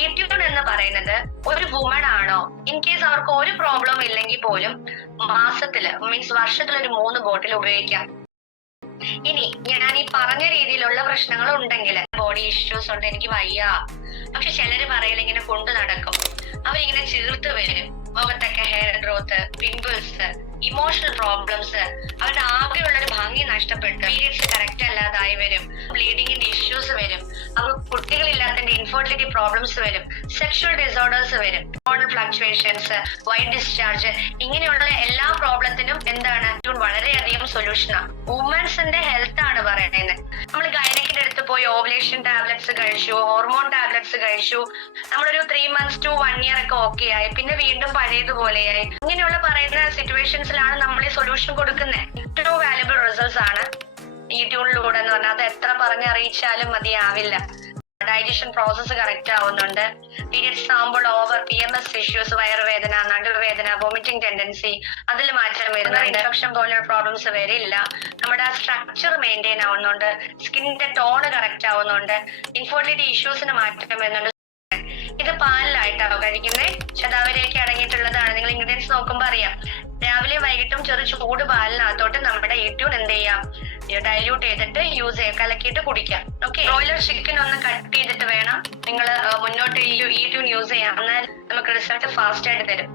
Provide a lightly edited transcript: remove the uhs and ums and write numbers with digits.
ഈട്യൂൺ എന്ന് പറയുന്നത് ഒരു വുമൺ ആണോ, ഇൻ കേസ് അവർക്ക് ഒരു പ്രോബ്ലം ഇല്ലെങ്കിൽ പോലും മാസത്തില് മീൻസ് വർഷത്തിൽ ഒരു 3 ബോട്ടിൽ ഉപയോഗിക്കാം. ഇനി ഞാൻ ഈ പറഞ്ഞ രീതിയിലുള്ള പ്രശ്നങ്ങൾ ഉണ്ടെങ്കിൽ, ബോഡി ഇഷ്യൂസ് ഉണ്ട്, എനിക്ക് വയ്യ, പക്ഷെ ചിലര് പറയല ഇങ്ങനെ കൊണ്ടു നടക്കും, അവരിങ്ങനെ ചീർത്ത് വരും, മുഖത്തൊക്കെ hair growth, pimples, emotional problems, അവരുടെ ആകെയുള്ളൊരു ഭംഗി നഷ്ടപ്പെട്ട് പീരിയഡ്സ് കറക്റ്റ് അല്ലാതായി വരും, ബ്ലീഡിങ്ങിന്റെ ഇഷ്യൂസ് വരും, അവർക്ക് കുട്ടികളില്ലാത്തതിന്റെ ഇൻഫെർട്ടിലിറ്റി പ്രോബ്ലംസ് വരും, സെക്ഷൽ ഡിസോർഡേഴ്സ് വരും, ഹോർമോണൽ ഫ്ലക്ച്വേഷൻസ്, വൈറ്റ് ഡിസ്ചാർജ്, ഇങ്ങനെയുള്ള എല്ലാ പ്രോബ്ലത്തിനും എന്താണ് വളരെയധികം സൊല്യൂഷനാണ്. വുമൻസിന്റെ ഹെൽത്ത് ആണ് പറയുന്നത്. നമ്മൾ ഗൈനക്കിന്റെ അടുത്ത് പോയി ഓവുലേഷൻ ടാബ്ലറ്റ്സ് കഴിച്ചു, ഹോർമോൺ ടാബ്ലറ്റ്സ് കഴിച്ചു, നമ്മളൊരു 3 months to 1 year ഒക്കെ ഓക്കെ ആയി, പിന്നെ വീണ്ടും പഴയതുപോലെയായി. ഇങ്ങനെയുള്ള പറയുന്ന സിറ്റുവേഷൻസിലാണ് നമ്മൾ ഈ സൊല്യൂഷൻ കൊടുക്കുന്നത്. ഏറ്റവും വാല്യുബിൾ റിസൾട്ട്സ് ആണ് ഈട്യൂണിലൂടെ എന്ന് പറഞ്ഞാൽ അത് എത്ര പറഞ്ഞറിയിച്ചാലും മതിയാവില്ല. ഡൈജഷൻ പ്രോസസ്സ് കറക്റ്റ് ആവുന്നുണ്ട്. പീരിയഡ്സ് ആകുമ്പോൾ ഓവർ PMS ഇഷ്യൂസ്, വയറുവേദന, നടുവേദന, വോമിറ്റിംഗ് ടെൻഡൻസി, അതിൽ മാറ്റം വരുന്നുണ്ട്. ഇൻഫെക്ഷൻ പോലെയുള്ള പ്രോബ്ലംസ് വരില്ല. നമ്മുടെ സ്ട്രക്ചർ മെയിൻറ്റെയിൻ ആവുന്നുണ്ട്. സ്കിന്നിന്റെ ടോൺ കറക്റ്റ് ആവുന്നുണ്ട്. ഇൻഫെർട്ടിലിറ്റി ഇഷ്യൂസിന് മാറ്റം വരുന്നുണ്ട്. ഇത് പാലിലായിട്ടാണോ കഴിക്കുന്നത്? ശതാവരിയൊക്കെ അടങ്ങിയിട്ടുള്ളതാണ്. നിങ്ങൾ ഇൻഗ്രീഡിയൻസ് നോക്കുമ്പോൾ അറിയാം. രാവിലെ വൈകിട്ടും ചെറു ചൂട് പാലിനകത്തോട്ട് നമ്മുടെ ഈട്യൂൺ എന്ത് ചെയ്യാം, ഡൈല്യൂട്ട് ചെയ്തിട്ട് യൂസ് ചെയ്യാം, കലക്കിയിട്ട് കുടിക്കാം. ഓക്കെ. ബ്രോയിലർ ചിക്കൻ ഒന്ന് കട്ട് ചെയ്തിട്ട് വേണം നിങ്ങൾ മുന്നോട്ട് ഈട്യൂൺ യൂസ് ചെയ്യാം. എന്നാൽ നമുക്ക് റിസൾട്ട് ഫാസ്റ്റ് ആയിട്ട് തരും.